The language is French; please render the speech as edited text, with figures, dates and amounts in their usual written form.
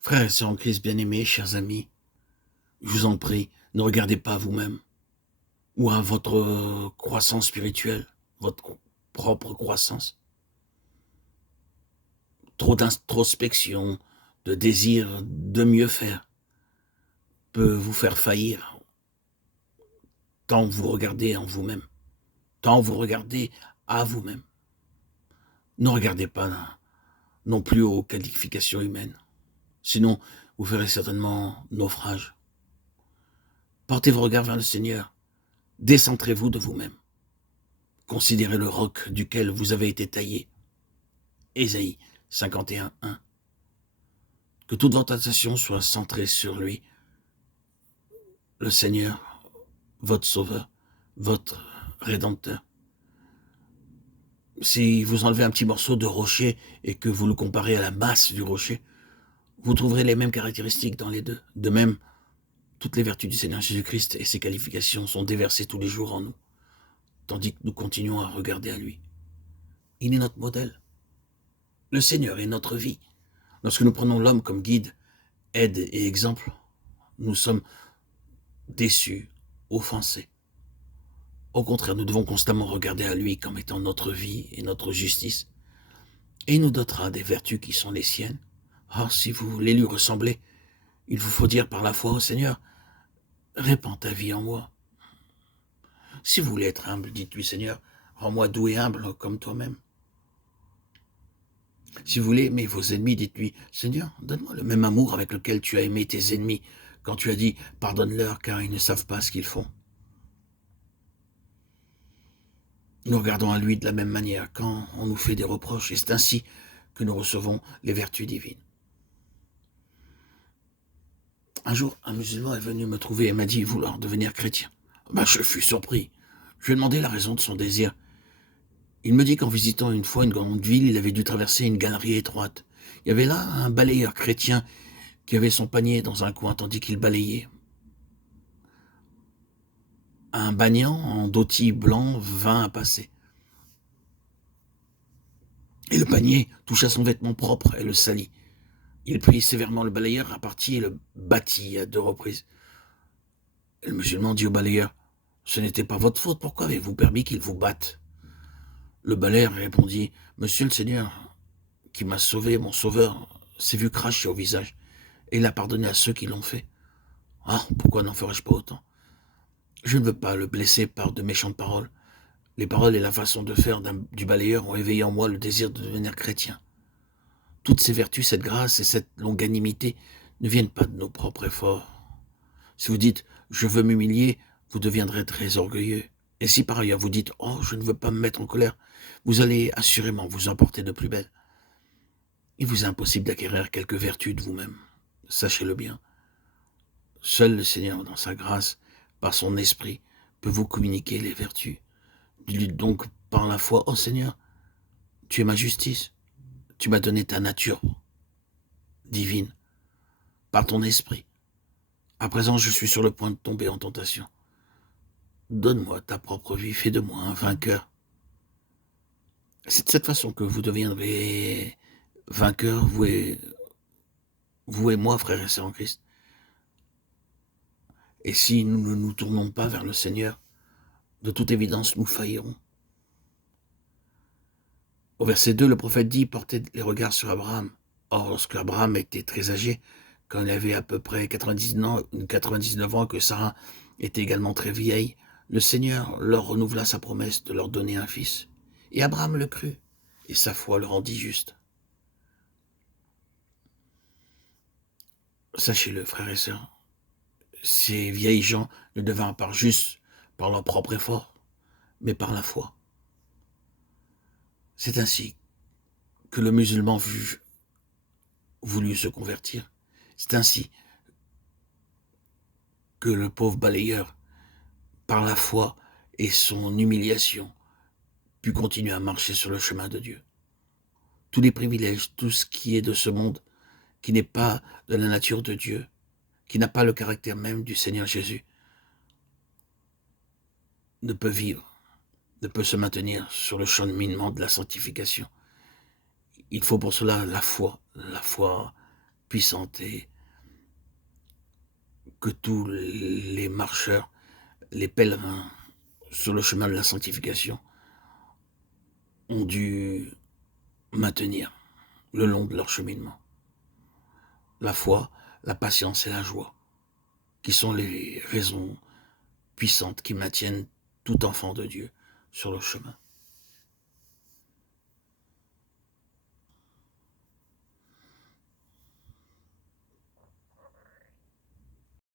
Frères et sœurs en Christ bien-aimés, chers amis, je vous en prie, ne regardez pas à vous-même ou à votre croissance spirituelle, votre propre croissance. Trop d'introspection, de désir de mieux faire peut vous faire faillir tant vous regardez en vous-même, tant vous regardez à vous-même. Ne regardez pas non plus aux qualifications humaines, sinon vous ferez certainement naufrage. Portez vos regards vers le Seigneur, décentrez-vous de vous-même. Considérez le roc duquel vous avez été taillé. Ésaïe 51:1. Que toute votre attention soit centrée sur lui, le Seigneur, votre Sauveur, votre Rédempteur. Si vous enlevez un petit morceau de rocher et que vous le comparez à la masse du rocher, vous trouverez les mêmes caractéristiques dans les deux. De même, toutes les vertus du Seigneur Jésus-Christ et ses qualifications sont déversées tous les jours en nous, tandis que nous continuons à regarder à lui. Il est notre modèle. Le Seigneur est notre vie. Lorsque nous prenons l'homme comme guide, aide et exemple, nous sommes déçus, offensés. Au contraire, nous devons constamment regarder à lui comme étant notre vie et notre justice. Et il nous dotera des vertus qui sont les siennes. Ah, si vous voulez lui ressembler, il vous faut dire par la foi au Seigneur, répands ta vie en moi. Si vous voulez être humble, dites-lui, Seigneur, rends-moi doux et humble comme toi-même. Si vous voulez aimer vos ennemis, dites-lui, Seigneur, donne-moi le même amour avec lequel tu as aimé tes ennemis quand tu as dit, pardonne-leur car ils ne savent pas ce qu'ils font. Nous regardons à lui de la même manière quand on nous fait des reproches, et c'est ainsi que nous recevons les vertus divines. Un jour, un musulman est venu me trouver et m'a dit vouloir devenir chrétien. Je fus surpris. Je lui ai demandé la raison de son désir. Il me dit qu'en visitant une fois une grande ville, il avait dû traverser une galerie étroite. Il y avait là un balayeur chrétien qui avait son panier dans un coin tandis qu'il balayait. Un banyan en dhoti blanc vint à passer. Et le panier toucha son vêtement propre et le salit. Il prit sévèrement le balayeur à partie et le battit à 2 reprises. Et le musulman dit au balayeur, « Ce n'était pas votre faute, pourquoi avez-vous permis qu'il vous batte ?» Le balayeur répondit, « Monsieur le Seigneur, qui m'a sauvé, mon sauveur, s'est vu cracher au visage, et il a pardonné à ceux qui l'ont fait. Ah, pourquoi n'en ferais-je pas autant? Je ne veux pas le blesser par de méchantes paroles. Les paroles et la façon de faire du balayeur ont éveillé en moi le désir de devenir chrétien. Toutes ces vertus, cette grâce et cette longanimité ne viennent pas de nos propres efforts. Si vous dites « je veux m'humilier », vous deviendrez très orgueilleux. Et si par ailleurs vous dites « oh, je ne veux pas me mettre en colère », vous allez assurément vous emporter de plus belle. Il vous est impossible d'acquérir quelques vertus de vous-même. Sachez-le bien. Seul le Seigneur, dans sa grâce, par son esprit, peut vous communiquer les vertus. Dites donc par la foi, « oh Seigneur, tu es ma justice. Tu m'as donné ta nature divine, par ton esprit. À présent, je suis sur le point de tomber en tentation. Donne-moi ta propre vie, fais de moi un vainqueur. » C'est de cette façon que vous deviendrez vainqueur, vous et moi, frères et sœurs en Christ. Et si nous ne nous tournons pas vers le Seigneur, de toute évidence, nous faillirons. Au verset 2, le prophète dit, portez les regards sur Abraham. Or, lorsque Abraham était très âgé, quand il avait à peu près 99 ans, que Sarah était également très vieille, le Seigneur leur renouvela sa promesse de leur donner un fils. Et Abraham le crut, et sa foi le rendit juste. Sachez-le, frères et sœurs, ces vieilles gens ne devinrent pas justes par leur propre effort, mais par la foi. C'est ainsi que le musulman voulut se convertir. C'est ainsi que le pauvre balayeur, par la foi et son humiliation, put continuer à marcher sur le chemin de Dieu. Tous les privilèges, tout ce qui est de ce monde, qui n'est pas de la nature de Dieu, qui n'a pas le caractère même du Seigneur Jésus, ne peut vivre, ne peut se maintenir sur le cheminement de la sanctification. Il faut pour cela la foi puissante et que tous les marcheurs, les pèlerins sur le chemin de la sanctification ont dû maintenir le long de leur cheminement. La foi, la patience et la joie, qui sont les raisons puissantes qui maintiennent tout enfant de Dieu sur le chemin.